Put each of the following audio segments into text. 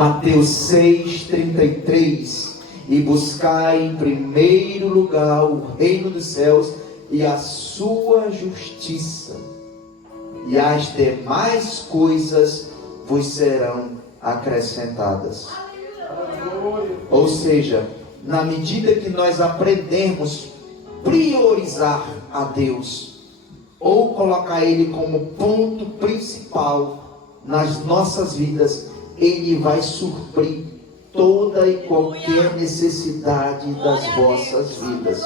Mateus 6,33: e buscai em primeiro lugar o reino dos céus e a sua justiça, e as demais coisas vos serão acrescentadas. Ou seja, na medida que nós aprendemos priorizar a Deus, ou colocar Ele como ponto principal nas nossas vidas, Ele vai suprir toda e qualquer necessidade das vossas vidas.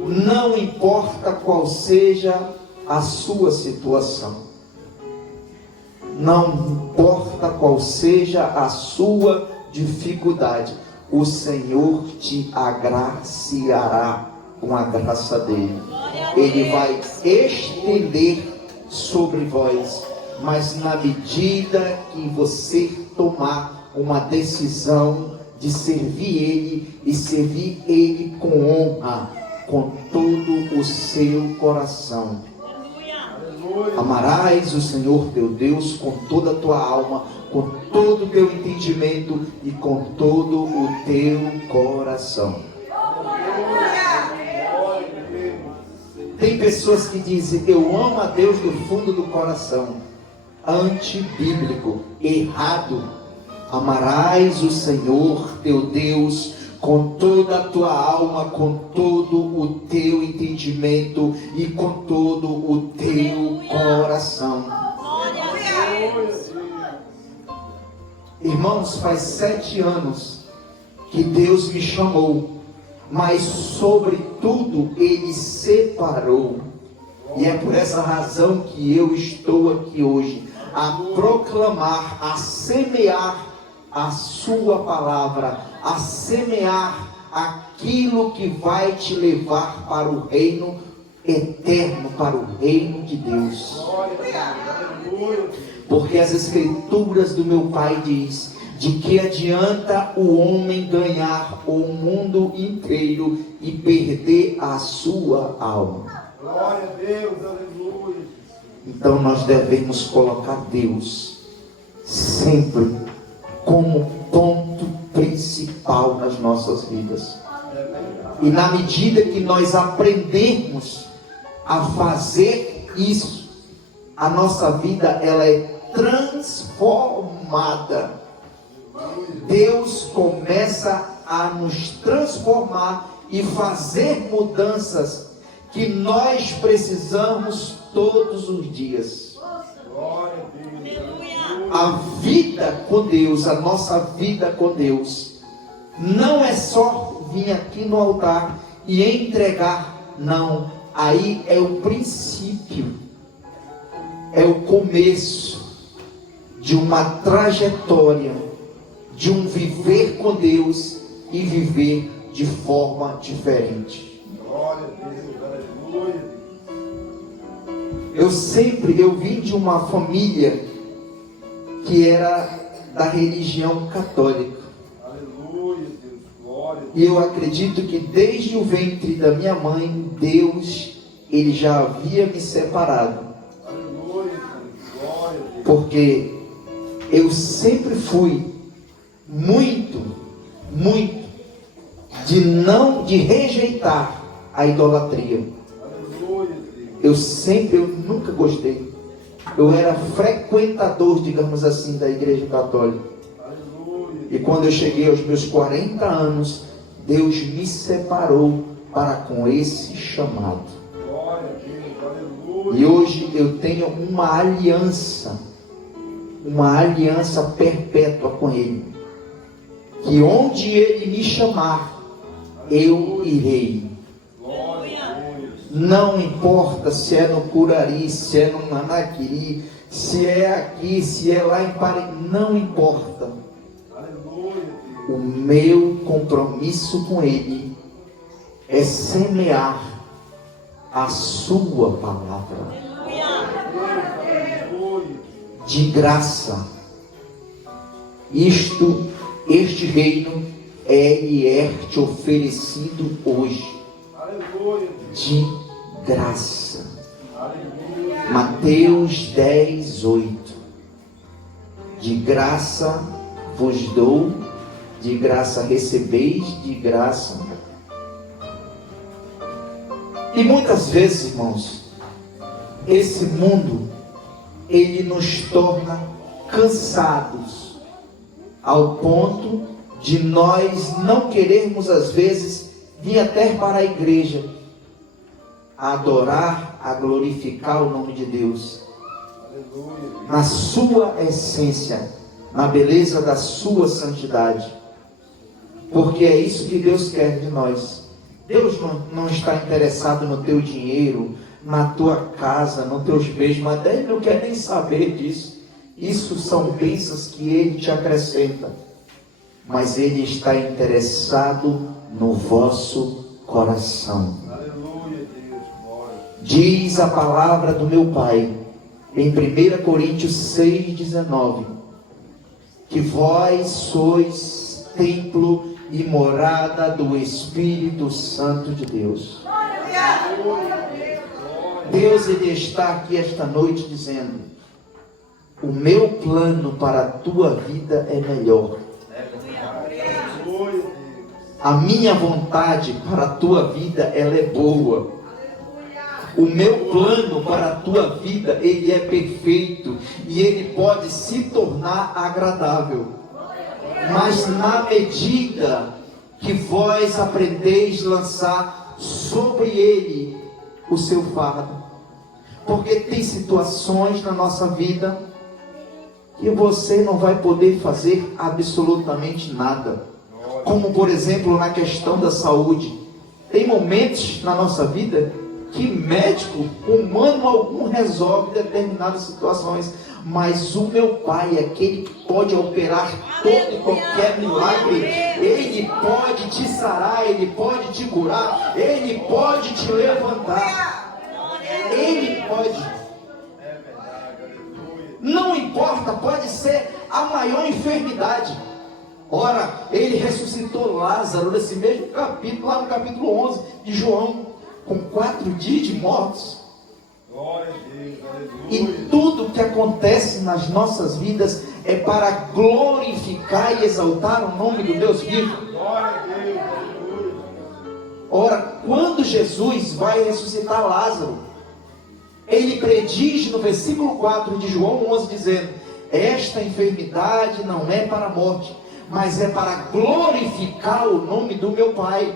Não importa qual seja a sua situação, não importa qual seja a sua dificuldade, o Senhor te agraciará com a graça dele. Ele vai estender sobre vós, mas na medida que você tomar uma decisão de servir Ele, e servir Ele com honra, com todo o seu coração. Amarás o Senhor teu Deus com toda a tua alma, com todo o teu entendimento e com todo o teu coração. Tem pessoas que dizem: eu amo a Deus do fundo do coração. Antibíblico, errado. Amarás o Senhor teu Deus com toda a tua alma, com todo o teu entendimento e com todo o teu coração. Irmãos, faz 7 anos que Deus me chamou, mas sobretudo Ele separou. E é por essa razão que eu estou aqui hoje, a proclamar, a semear a sua palavra, a semear aquilo que vai te levar para o reino eterno, para o reino de Deus. Porque as escrituras do meu Pai diz: de que adianta o homem ganhar o mundo inteiro e perder a sua alma? Glória a Deus, aleluia. Então nós devemos colocar Deus sempre como ponto principal nas nossas vidas. E na medida que nós aprendermos a fazer isso, a nossa vida ela é transformada. Deus começa a nos transformar e fazer mudanças que nós precisamos todos os dias. A vida com Deus, a nossa vida com Deus, não é só vir aqui no altar e entregar, não. Aí é o princípio, é o começo de uma trajetória, de um viver com Deus e viver de forma diferente. Glória a Deus, aleluia. Eu vim de uma família que era da religião católica. Aleluia, Deus, glória. E eu acredito que desde o ventre da minha mãe, Deus, Ele já havia me separado. Aleluia, Deus, glória a Deus. Porque eu sempre fui muito de rejeitar a idolatria. Aleluia, Deus. Eu nunca gostei. Eu era frequentador, digamos assim, da igreja católica. Aleluia. E quando eu cheguei aos meus 40 anos, Deus me separou para com esse chamado. Glória a Deus, aleluia. E hoje eu tenho uma aliança perpétua com Ele. Que onde Ele me chamar, eu irei. Não importa se é no Curari, se é no Manaquiri, se é aqui, se é lá em Pará, não importa. Aleluia, Deus. O meu compromisso com Ele é semear a sua palavra de graça. Este reino é te oferecido hoje. Aleluia. De graça. Aleluia. Mateus 10:8. De graça vos dou, de graça recebeis, de graça. E muitas vezes, irmãos, esse mundo, ele nos torna cansados, ao ponto de nós não querermos às vezes vir até para a igreja, a adorar, a glorificar o nome de Deus, na sua essência, na beleza da sua santidade, porque é isso que Deus quer de nós. Deus não está interessado no teu dinheiro, na tua casa, nos teus bens, mas Ele não quer nem saber disso. Isso são bênçãos que Ele te acrescenta, mas Ele está interessado no vosso coração. Aleluia, Deus, glória. Diz a palavra do meu Pai, em 1 Coríntios 6,19, que vós sois templo e morada do Espírito Santo de Deus. Deus, Ele está aqui esta noite dizendo: o meu plano para a tua vida é melhor. A minha vontade para a tua vida, ela é boa. O meu plano para a tua vida, ele é perfeito e ele pode se tornar agradável. Mas na medida que vós aprendeis a lançar sobre ele o seu fardo. Porque tem situações na nossa vida que você não vai poder fazer absolutamente nada. Como por exemplo na questão da saúde. Tem momentos na nossa vida que médico humano algum resolve determinadas situações, mas o meu Pai é aquele que pode operar todo e qualquer milagre. Ele pode te sarar, Ele pode te curar, Ele pode te levantar, Ele pode. Não importa, pode ser a maior enfermidade. Ora, Ele ressuscitou Lázaro nesse mesmo capítulo, lá no capítulo 11 de João, com 4 dias de mortos. Glória a Deus, aleluia. E tudo que acontece nas nossas vidas é para glorificar e exaltar o nome do Deus vivo. Glória a Deus, aleluia. Ora, quando Jesus vai ressuscitar Lázaro, Ele prediz no versículo 4 de João 11, dizendo: esta enfermidade não é para a morte, mas é para glorificar o nome do meu Pai.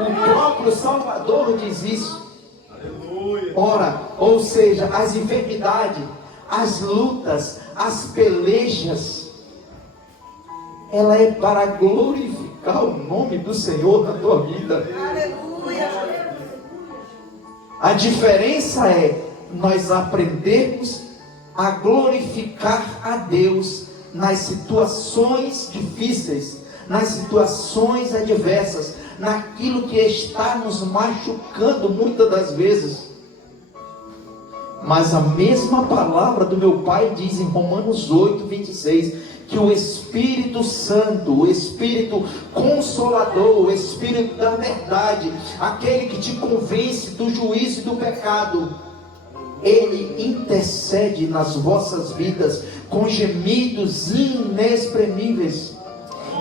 O próprio Salvador diz isso. Aleluia. Ora, ou seja, as enfermidades, as lutas, as pelejas, ela é para glorificar o nome do Senhor na tua vida. Aleluia. A diferença é nós aprendermos a glorificar a Deus nas situações difíceis, nas situações adversas, naquilo que está nos machucando muitas das vezes. Mas a mesma palavra do meu Pai diz em Romanos 8, 26, que o Espírito Santo, o Espírito Consolador, o Espírito da verdade, aquele que te convence do juízo e do pecado, Ele intercede nas vossas vidas com gemidos inexprimíveis.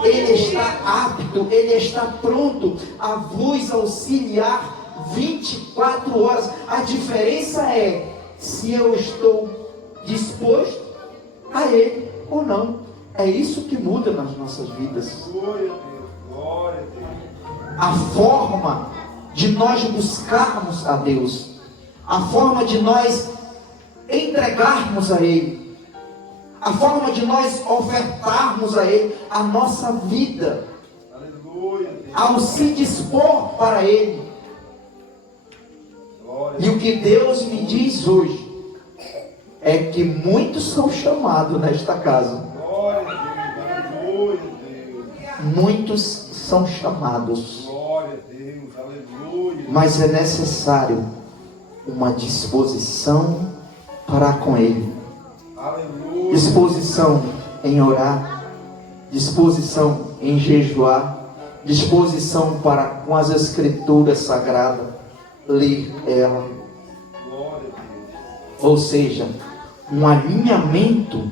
Ele está apto, Ele está pronto a vos auxiliar 24 horas. A diferença é se eu estou disposto a Ele ou não. É isso que muda nas nossas vidas. Glória a Deus, glória a Deus. A forma de nós buscarmos a Deus, a forma de nós entregarmos a Ele, a forma de nós ofertarmos a Ele a nossa vida, Aleluia, Deus. ao se dispor para Ele. Glória E o que Deus me diz hoje é que muitos são chamados nesta casa, a Deus, aleluia, Deus. muitos são chamados, Glória a Deus, aleluia. mas é necessário uma disposição para com Ele. Aleluia. Disposição em orar, disposição em jejuar, disposição para com as Escrituras Sagradas, ler ela. Glória a Deus. Ou seja, um alinhamento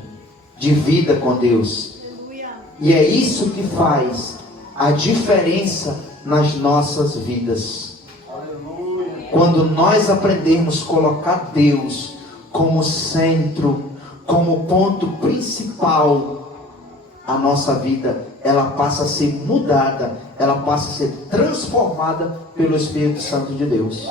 de vida com Deus. E é isso que faz a diferença nas nossas vidas. Quando nós aprendemos a colocar Deus como centro, como ponto principal, a nossa vida, ela passa a ser mudada, ela passa a ser transformada pelo Espírito Santo de Deus.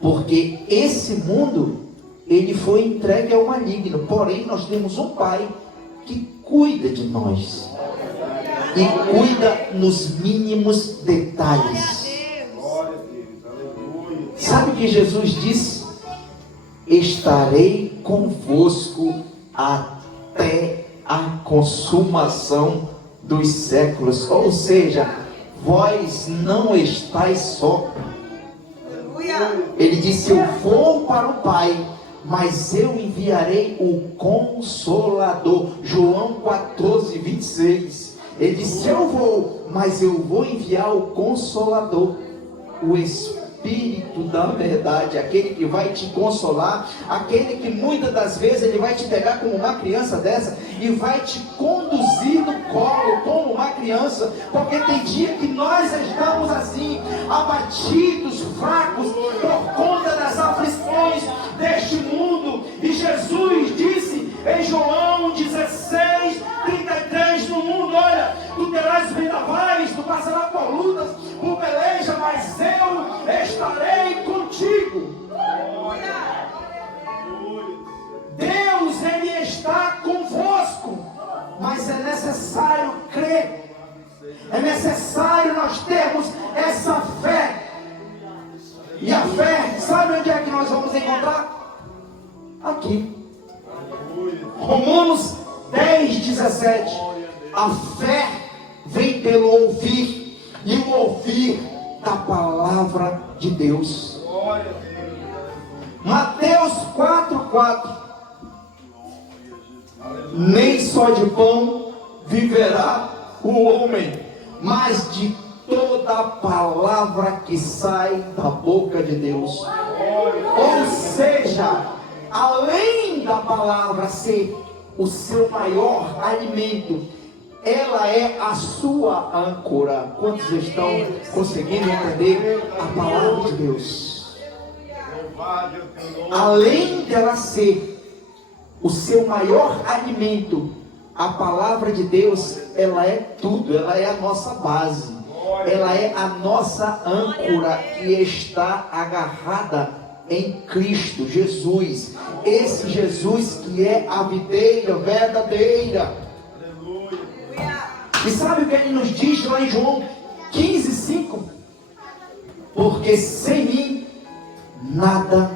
Porque esse mundo, ele foi entregue ao maligno, porém nós temos um Pai que cuida de nós e cuida nos mínimos detalhes. Sabe o que Jesus disse? Estarei convosco até a consumação dos séculos. Ou seja, vós não estáis só. Ele disse: eu vou para o Pai, mas eu enviarei o Consolador. João 14, 26. Ele disse: eu vou, mas eu vou enviar o Consolador, o Espírito da verdade, aquele que vai te consolar, aquele que muitas das vezes ele vai te pegar como uma criança dessa e vai te conduzir no colo como uma criança, porque tem dia que nós estamos assim, abatidos, fracos, por conta das aflições deste mundo. E Jesus disse em João 16, 33, no mundo, olha, tu terás vendavais, tu passarás por lutas, por peleja, mas eu estarei contigo. Deus, Ele está convosco, mas é necessário crer, é necessário nós termos essa fé. E a fé, sabe onde é que nós vamos encontrar? Aqui, Romanos 10, 17. A fé vem pelo ouvir, e o ouvir da palavra de Deus. Mateus 4, 4. Nem só de pão viverá o homem, mas de toda a palavra que sai da boca de Deus. Ou seja, além da palavra ser o seu maior alimento, ela é a sua âncora. Quantos estão conseguindo entender a palavra de Deus? Além dela ser o seu maior alimento, a palavra de Deus, ela é tudo, ela é a nossa base, ela é a nossa âncora que está agarrada em Cristo Jesus. Esse Jesus que é a videira verdadeira. E sabe o que ele nos diz lá em João 15, 5? Porque sem mim nada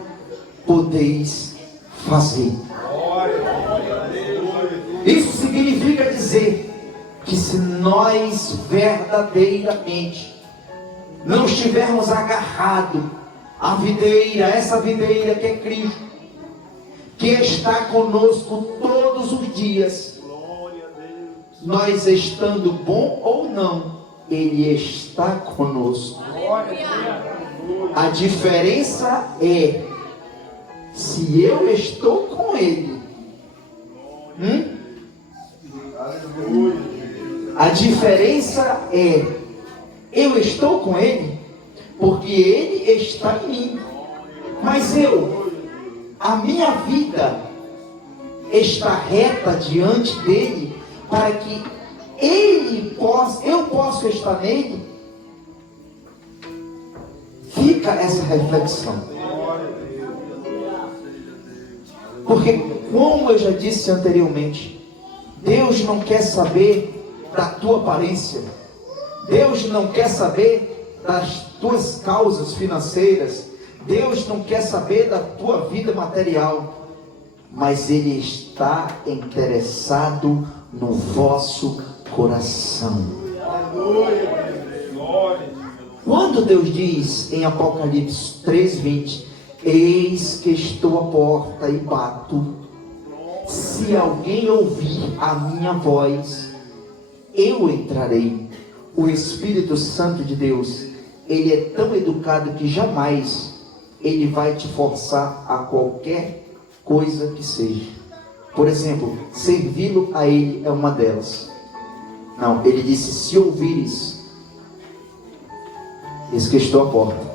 podeis fazer. Isso significa dizer que se nós verdadeiramente não estivermos agarrados à videira, essa videira que é Cristo, que está conosco todos os dias, nós estando bom ou não, Ele está conosco. A diferença é se eu estou com Ele. A diferença é eu estou com Ele porque Ele está em mim, mas a minha vida está reta diante dele, para que eu possa estar nele. Fica essa reflexão, porque como eu já disse anteriormente, Deus não quer saber da tua aparência, Deus não quer saber das tuas causas financeiras, Deus não quer saber da tua vida material, mas Ele está interessado no vosso coração. Quando Deus diz em Apocalipse 3:20, eis que estou à porta e bato, se alguém ouvir a minha voz, eu entrarei. O Espírito Santo de Deus, ele é tão educado que jamais ele vai te forçar a qualquer coisa que seja. Por exemplo, servi-lo a Ele é uma delas. Não, Ele disse: se ouvires, eis que estou à porta.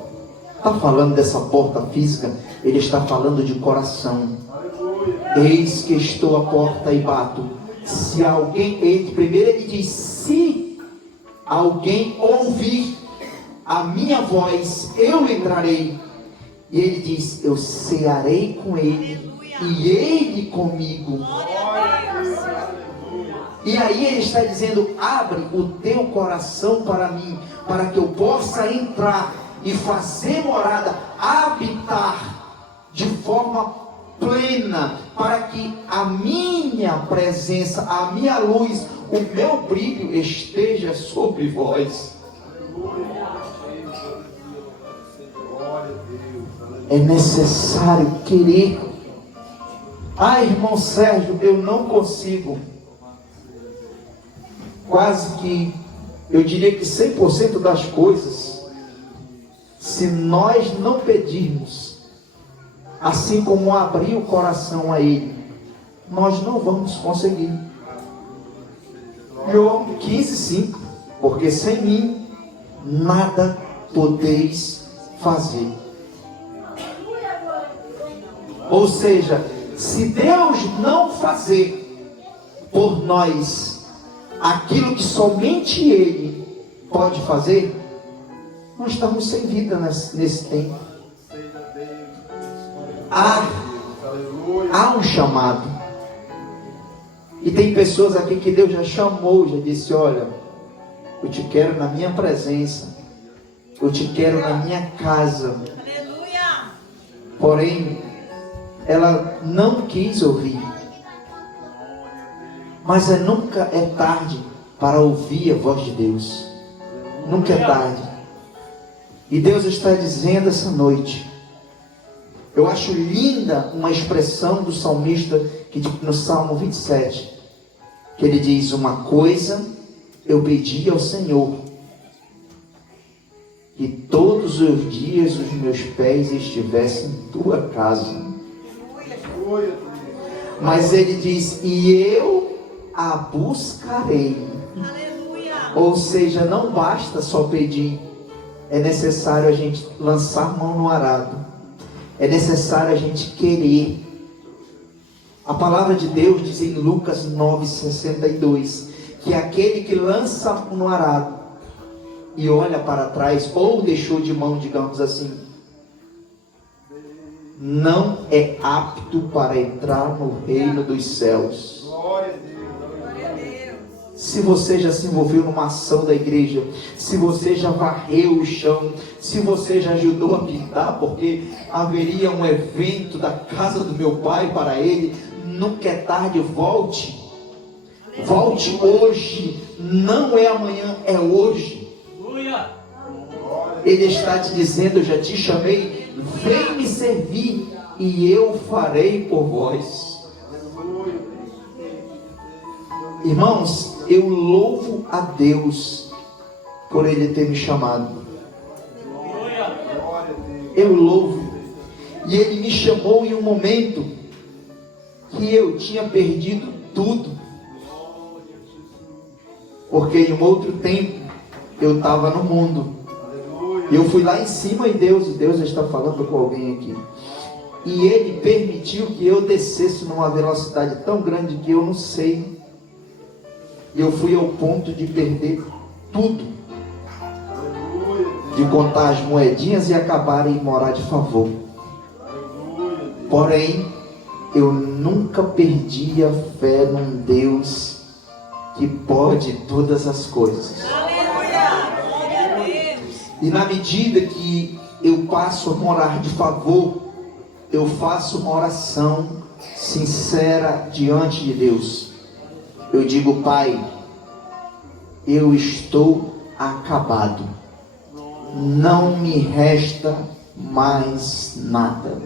Está falando dessa porta física? Ele está falando de coração. Eis que estou à porta e bato. Se alguém, primeiro ele diz: se alguém ouvir a minha voz, eu entrarei. E ele diz: eu cearei com ele e ele comigo. E aí ele está dizendo: abre o teu coração para mim, para que eu possa entrar e fazer morada, habitar de forma plena, para que a minha presença, a minha luz, o meu brilho esteja sobre vós. É necessário querer. Irmão Sérgio, eu não consigo. Quase que, eu diria que 100% das coisas, se nós não pedirmos, assim como abrir o coração a Ele, nós não vamos conseguir. João 15:5, porque sem mim nada podeis fazer. Ou seja, se Deus não fazer por nós aquilo que somente Ele pode fazer, nós estamos sem vida nesse tempo. Há um chamado. E tem pessoas aqui que Deus já chamou, já disse: olha, eu te quero na minha presença, eu te quero na minha casa. Porém, ela não quis ouvir. Mas nunca é tarde para ouvir a voz de Deus. Nunca é tarde. E Deus está dizendo essa noite. Eu acho linda uma expressão do salmista que no Salmo 27, que ele diz: uma coisa eu pedi ao Senhor, que todos os dias os meus pés estivessem em tua casa. Mas ele diz: e eu a buscarei. Ou seja, não basta só pedir, é necessário a gente lançar mão no arado, é necessário a gente querer. A palavra de Deus diz em Lucas 9:62, que aquele que lança no arado e olha para trás, ou deixou de mão, digamos assim, não é apto para entrar no reino dos céus. Glória a Deus. Se você já se envolveu numa ação da igreja, se você já varreu o chão, se você já ajudou a pintar, porque haveria um evento da casa do meu pai para ele, nunca é tarde, volte. Volte hoje, não é amanhã, é hoje. Ele está te dizendo: eu já te chamei, vem me servir e eu farei por vós. Irmãos, eu louvo a Deus por Ele ter me chamado. Eu louvo. E Ele me chamou em um momento que eu tinha perdido tudo. Porque em um outro tempo eu estava no mundo. Eu fui lá em cima e Deus está falando com alguém aqui. E Ele permitiu que eu descesse numa velocidade tão grande que eu não sei. Eu fui ao ponto de perder tudo, de contar as moedinhas e acabar em morar de favor. Porém, eu nunca perdi a fé num Deus que pode todas as coisas. E na medida que eu passo a morar de favor, eu faço uma oração sincera diante de Deus. Eu digo: Pai, eu estou acabado, não me resta mais nada.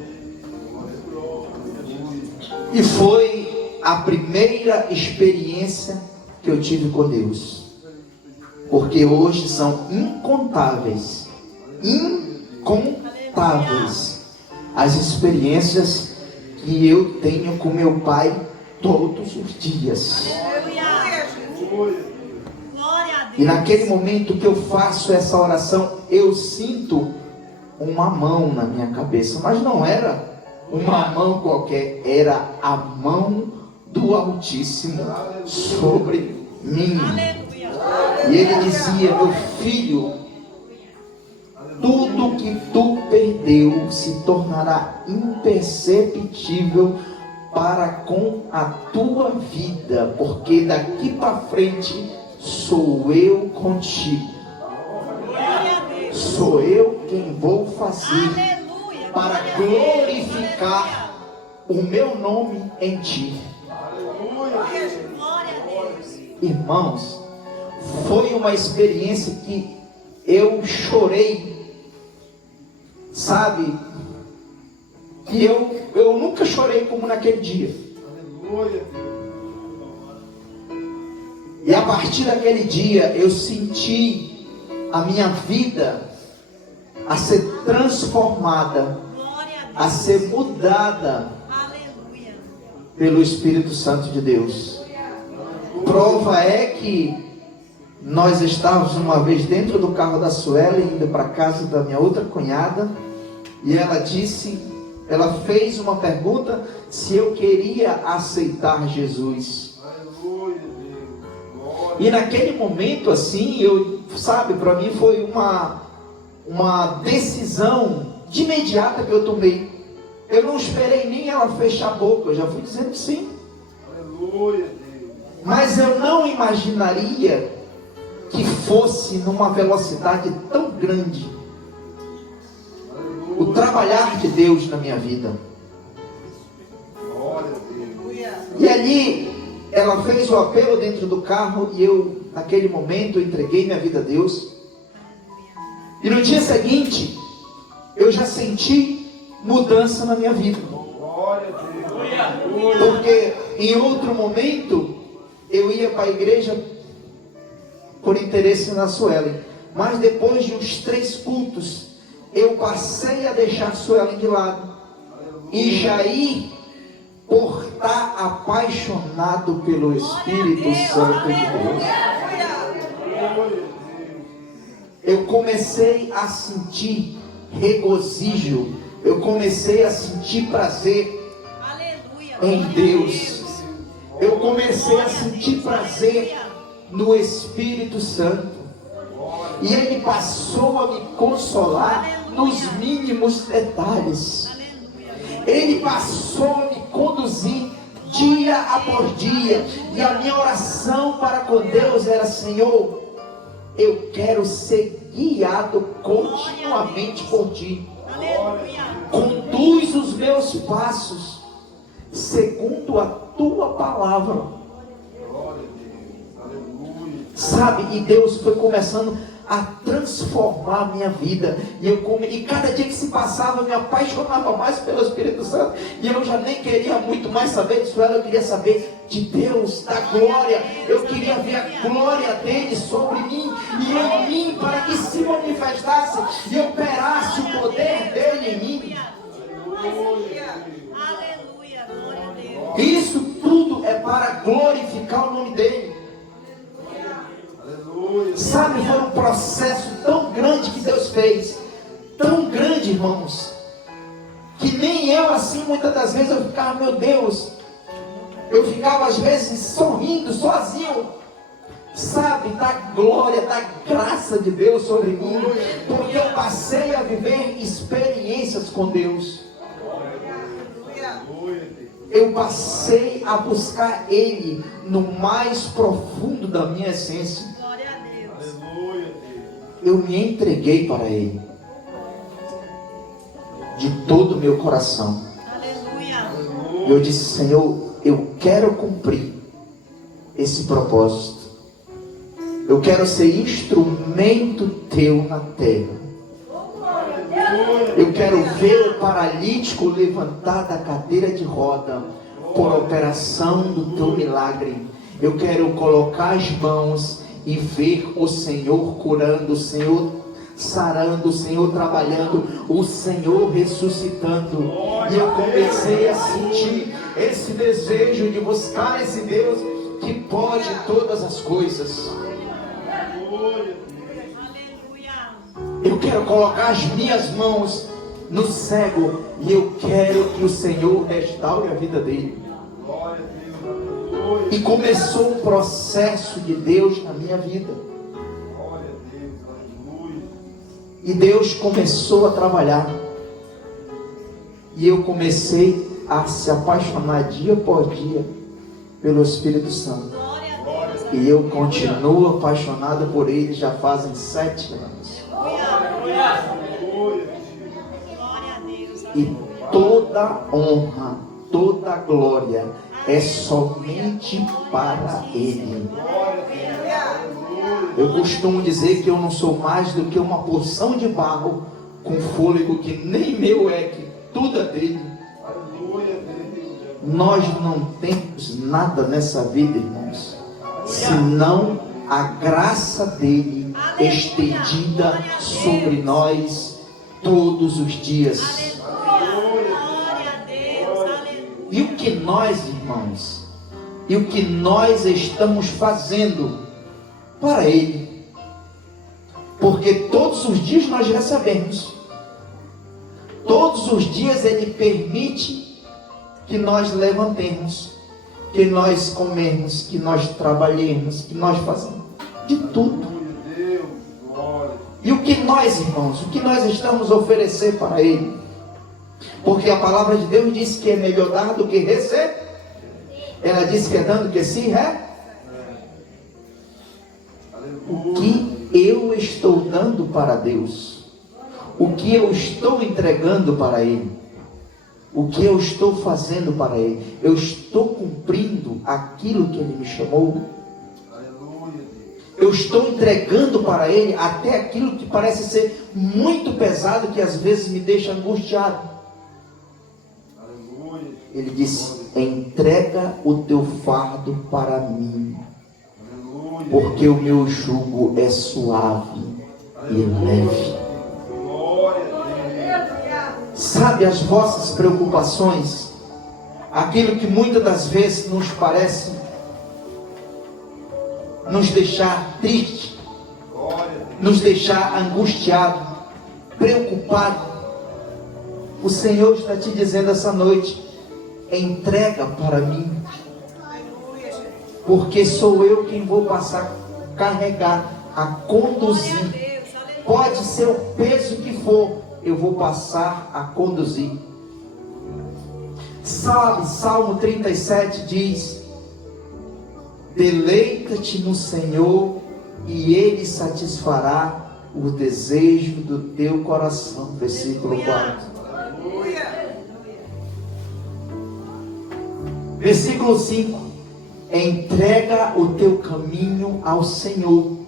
E foi a primeira experiência que eu tive com Deus, porque hoje são incontáveis as experiências que eu tenho com meu Pai todos os dias. Aleluia. Glória a Deus. E naquele momento que eu faço essa oração, eu sinto uma mão na minha cabeça, mas não era uma mão qualquer, era a mão do Altíssimo sobre mim. Aleluia. E ele dizia: meu filho, tudo que tu perdeu se tornará imperceptível para com a tua vida, porque daqui para frente sou eu contigo. Glória a Deus. Sou eu quem vou fazer Aleluia. para Glória a Deus. glorificar o meu nome em ti. Aleluia. Glória a Deus. Irmãos, foi uma experiência que eu chorei, sabe? E eu nunca chorei como naquele dia. Aleluia. E a partir daquele dia eu senti a minha vida a ser transformada, Glória a a Deus. ser mudada Aleluia. pelo Espírito Santo de Deus. Prova é que nós estávamos uma vez dentro do carro da Sueli, indo para casa da minha outra cunhada, e ela fez uma pergunta se eu queria aceitar Jesus. Aleluia, Deus. Glória. E naquele momento assim, para mim foi uma decisão de imediata que eu tomei. Eu não esperei nem ela fechar a boca, eu já fui dizendo sim. Aleluia, Deus. Mas eu não imaginaria que fosse numa velocidade tão grande o Aleluia. trabalhar de Deus na minha vida. Glória a Deus. E ali ela fez o apelo dentro do carro e eu, naquele momento, entreguei minha vida a Deus. E no dia seguinte, eu já senti mudança na minha vida. Glória a Deus. Porque em outro momento, eu ia para a igreja por interesse na Suelen. Mas depois de uns 3 cultos, eu passei a deixar a Suelen de lado. E já ir por estar apaixonado pelo Espírito Santo de Deus. Eu comecei a sentir regozijo. Eu comecei a sentir prazer Aleluia. em Deus. Eu comecei a sentir prazer no Espírito Santo. E Ele passou a me consolar nos mínimos detalhes. Ele passou a me conduzir dia após dia. E a minha oração para com Deus era: Senhor, eu quero ser guiado continuamente por Ti. Aleluia. Conduz os meus passos segundo a Tua palavra. Glória a Deus. Aleluia. Sabe? E Deus foi começando a transformar a minha vida. E cada dia que se passava, eu me apaixonava mais pelo Espírito Santo. E eu já nem queria muito mais saber disso. Eu queria saber de Deus, da glória. Eu queria ver a glória dele sobre mim e em mim, para que se manifestasse e operasse o poder dele em mim. Aleluia. Glória a Deus. Isso tudo é para glorificar o nome dele. Aleluia. Sabe, foi um processo tão grande que Deus fez. Tão grande, irmãos, que nem eu assim, muitas das vezes eu ficava: meu Deus. Eu ficava às vezes sorrindo, sozinho, sabe, da glória, da graça de Deus sobre mim, porque eu passei a viver experiências com Deus. Aleluia, Deus. Eu passei a buscar Ele no mais profundo da minha essência. Glória a Deus. Aleluia, Deus. Eu me entreguei para Ele de todo o meu coração. Aleluia. Eu disse: Senhor, eu quero cumprir esse propósito. Eu quero ser instrumento Teu na terra. Eu quero ver o paralítico levantar da cadeira de roda por operação do Teu milagre. Eu quero colocar as mãos e ver o Senhor curando, o Senhor, sarando, o Senhor trabalhando, o Senhor ressuscitando. E eu comecei a sentir esse desejo de buscar esse Deus que pode todas as coisas. Aleluia. Eu quero colocar as minhas mãos no cego e eu quero que o Senhor restaure a vida dele. Glória a Deus, aleluia. E começou um processo de Deus na minha vida. Glória a Deus, aleluia. E Deus começou a trabalhar. E eu comecei a se apaixonar dia por dia pelo Espírito Santo. Glória a Deus. E eu continuo apaixonado por ele já fazem 7 anos. Aleluia. Aleluia. Glória a Deus. E toda honra, toda glória é somente para ele. Glória a Deus, aleluia. Eu costumo dizer que eu não sou mais do que uma porção de barro com fôlego que nem meu é, que tudo é dele. Aleluia, Deus. Nós não temos nada nessa vida, irmãos, senão a graça dele estendida sobre nós todos os dias. Glória a Deus. Aleluia. E o que nós, irmãos, e o que nós estamos fazendo para ele? Porque todos os dias nós recebemos, todos os dias ele permite que nós levantemos, que nós comemos, que nós trabalhemos, que nós façamos de tudo. Aleluia, Deus, glória. E o que nós, irmãos, o que nós estamos a oferecer para ele? Porque a palavra de Deus diz que é melhor dar do que receber. Ela diz que é dando que se O Aleluia. que eu estou dando para Deus? O que eu estou entregando para ele? O que eu estou fazendo para ele? Eu estou cumprindo aquilo que ele me chamou? Aleluia, Deus. Eu estou entregando para ele até aquilo que parece ser muito pesado, que às vezes me deixa angustiado. Aleluia. Ele disse: entrega o teu fardo para mim, Aleluia. porque o meu jugo é suave e leve. Glória a Deus. Sabe, as vossas preocupações, aquilo que muitas das vezes nos parece nos deixar triste, Glória a Deus. nos deixar angustiado, preocupado. O Senhor está te dizendo essa noite: entrega para mim, porque sou eu quem vou passar a carregar, a conduzir. Pode ser o peso que for, eu vou passar a conduzir. Salmo 37 diz: deleita-te no Senhor e Ele satisfará o desejo do teu coração. Versículo 4. Versículo 5: entrega o teu caminho ao Senhor,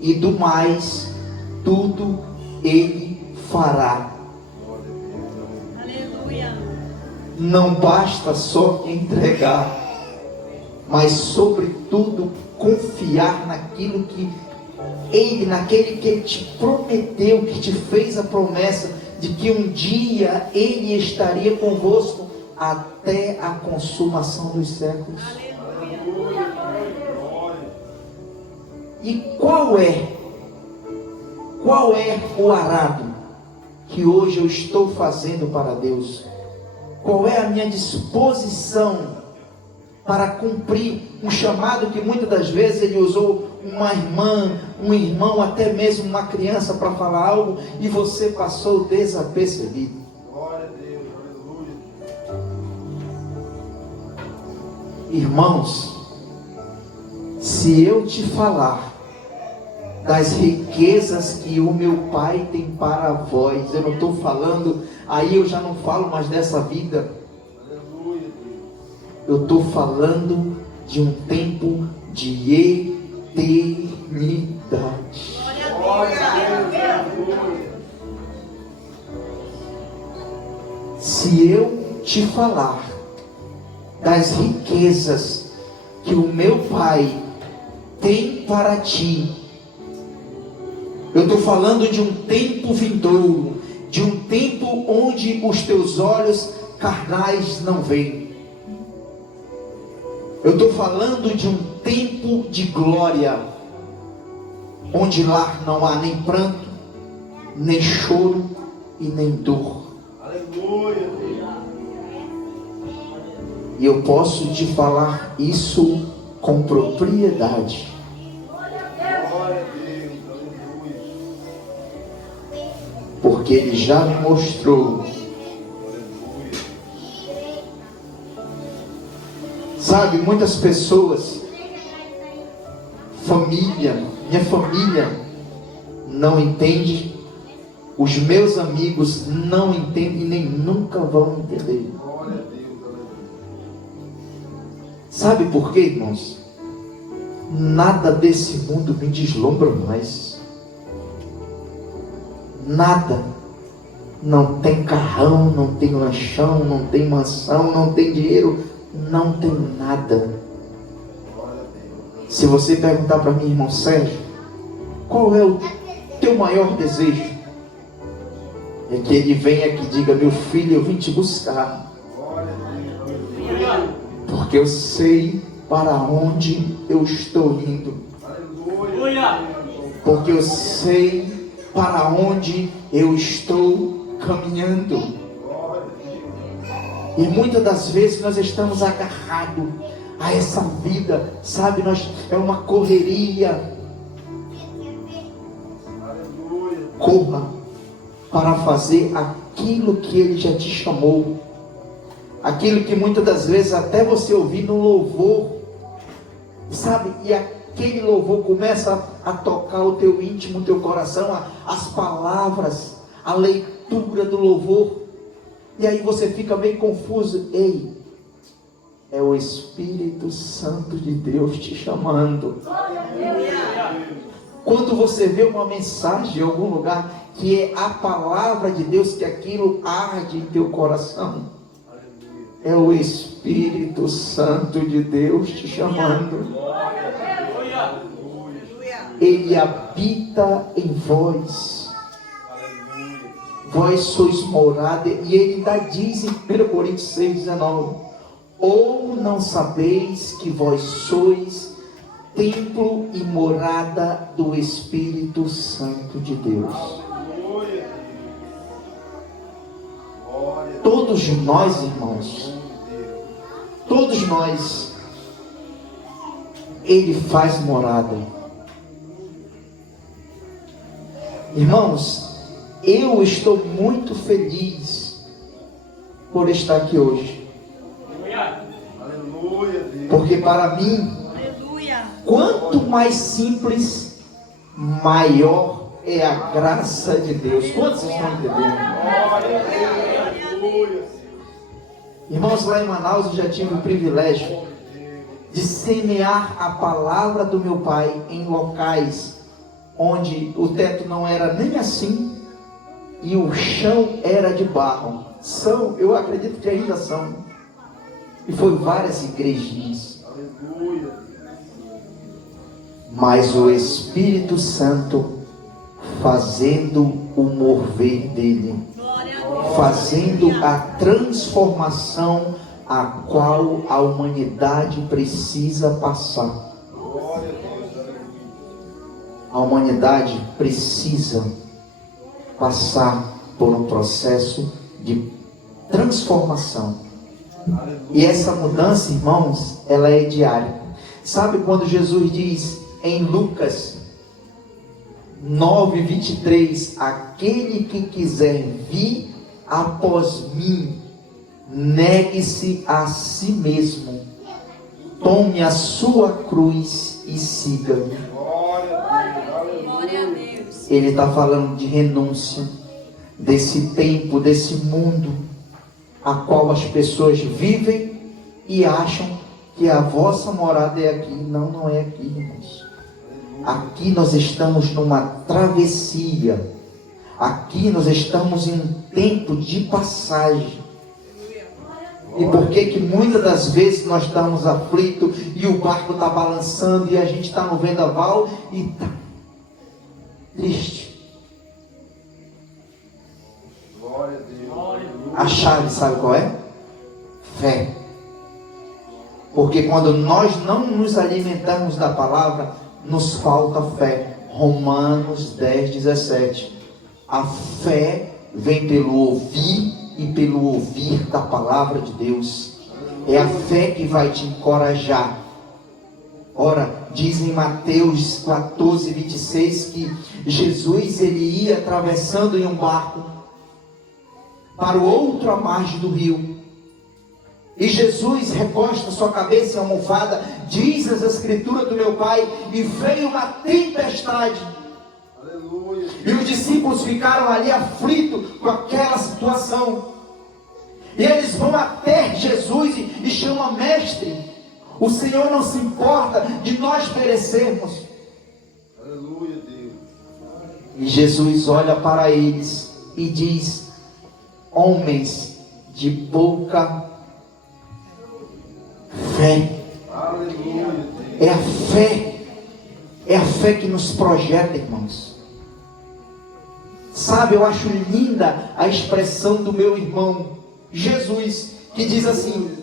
e do mais tudo Ele fará. Aleluia. Não basta só entregar, mas sobretudo confiar naquilo que Ele, naquele que Ele te prometeu, que te fez a promessa de que um dia Ele estaria convosco até a consumação dos séculos. E qual é o arado que hoje eu estou fazendo para Deus? Qual é a minha disposição para cumprir um chamado que muitas das vezes Ele usou uma irmã, um irmão, até mesmo uma criança para falar algo e você passou desapercebido? Glória a Deus, aleluia. Irmãos, se eu te falar das riquezas que o meu Pai tem para vós, eu não estou falando, aí eu já não falo mais dessa vida, Aleluia, Deus. eu estou falando de um tempo de eternidade. Glória a Deus, aleluia. Se eu te falar das riquezas que o meu Pai tem para ti, Eu estou falando de um tempo vindouro, de um tempo onde os teus olhos carnais não veem. Eu estou falando de um tempo de glória, onde lá não há nem pranto, nem choro e nem dor. Aleluia, Deus. E eu posso te falar isso com propriedade. Glória a Deus. Aleluia. Porque Ele já me mostrou. Aleluia. Sabe, muitas pessoas, minha família não entende, os meus amigos não entendem, nem nunca vão entender. Glória a Deus. Aleluia. Sabe por quê, irmãos? Nada desse mundo me deslumbra mais. Nada. Não tem carrão, não tem lanchão, não tem mansão, não tem dinheiro, não tem nada. Glória a Deus. Se você perguntar para mim, irmão Sérgio, qual é o teu maior desejo? É que ele venha aqui e diga: meu filho, eu vim te buscar, Glória a Deus. Aleluia. porque eu sei para onde eu estou indo, Aleluia. porque eu sei para onde eu estou caminhando. Glória a Deus. E muitas das vezes nós estamos agarrados a essa vida, sabe? É uma correria. Aleluia. Corra para fazer aquilo que Ele já te chamou, aquilo que muitas das vezes até você ouvir no louvor, sabe? E aquele louvor começa a tocar o teu íntimo, o teu coração, as palavras, a leitura do louvor, e aí você fica meio confuso. Ei, é o Espírito Santo de Deus te chamando. Quando você vê uma mensagem em algum lugar, que é a palavra de Deus, que aquilo arde em teu coração, é o Espírito Santo de Deus te chamando. Ele habita em vós. Vós sois morada. E ele ainda diz em 1 Coríntios 6,19: ou não sabeis que vós sois templo e morada do Espírito Santo de Deus. Glória a Deus. Todos nós, irmãos, todos nós, Ele faz morada. Irmãos, eu estou muito feliz por estar aqui hoje, Aleluia, Deus. porque para mim, quanto mais simples, maior é a graça de Deus. Quantos estão entendendo? Glória a Deus. Aleluia. Irmãos, lá em Manaus eu já tive o privilégio de semear a palavra do meu Pai em locais onde o teto não era nem assim e o chão era de barro. Eu acredito que ainda são. E foi várias igrejinhas. Aleluia. Mas o Espírito Santo fazendo o mover dele, fazendo a transformação a qual a humanidade precisa passar. Glória a Deus. A humanidade precisa passar por um processo de transformação. E essa mudança, irmãos, ela é diária. Sabe quando Jesus diz em Lucas 9:23, aquele que quiser vir após mim, negue-se a si mesmo, tome a sua cruz e siga-me. Glória a Deus. Aleluia. Ele está falando de renúncia, desse tempo, desse mundo, a qual as pessoas vivem e acham que a vossa morada é aqui. Não, não é aqui, irmãos. Aqui nós estamos numa travessia. Aqui nós estamos em um tempo de passagem. E por que muitas das vezes nós estamos aflitos e o barco está balançando e a gente está no vendaval e está triste? A chave, sabe qual é? Fé. Porque quando nós não nos alimentamos da palavra, nos falta fé. Romanos 10, 17. A fé vem pelo ouvir e pelo ouvir da palavra de Deus. É a fé que vai te encorajar. Ora, diz em Mateus 14, 26 que Jesus ele ia atravessando em um barco para o outro à margem do rio. E Jesus recosta sua cabeça em almofada, diz as escrituras do meu Pai, e veio uma tempestade. Aleluia. E os discípulos ficaram ali aflitos com aquela situação. E eles vão até Jesus e chamam: mestre, o Senhor não se importa de nós perecermos. Aleluia, Deus. E Jesus olha para eles e diz: homens de pouca fé. Aleluia, Deus. É a fé que nos projeta, irmãos. Sabe, eu acho linda a expressão do meu irmão Jesus, que diz assim: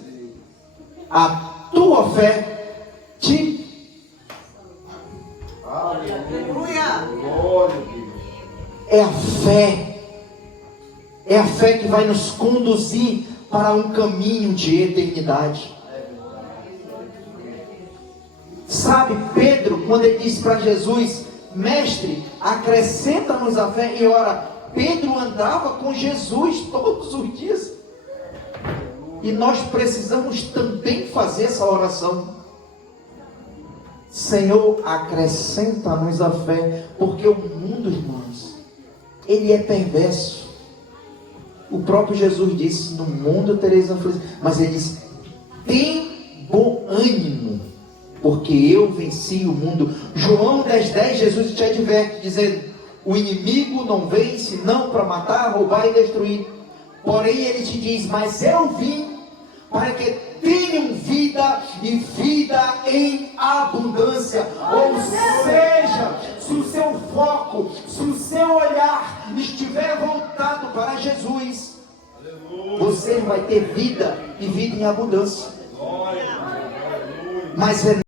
a tua fé te... Aleluia. Glória a Deus. É a fé que vai nos conduzir para um caminho de eternidade. Sabe, Pedro, quando ele disse para Jesus: mestre, acrescenta-nos a fé. E ora, Pedro andava com Jesus todos os dias. E nós precisamos também fazer essa oração. Senhor, acrescenta-nos a fé. Porque o mundo, irmãos, ele é perverso. O próprio Jesus disse: no mundo tereis aflição. Mas ele disse: tem bom ânimo, porque eu venci o mundo. João 10,10, Jesus te adverte, dizendo: o inimigo não vem senão para matar, roubar e destruir. Porém ele te diz: mas eu vim para que tenham vida e vida em abundância. Ou seja, se o seu foco, se o seu olhar estiver voltado para Jesus, você vai ter vida e vida em abundância. Glória a Deus. Mas é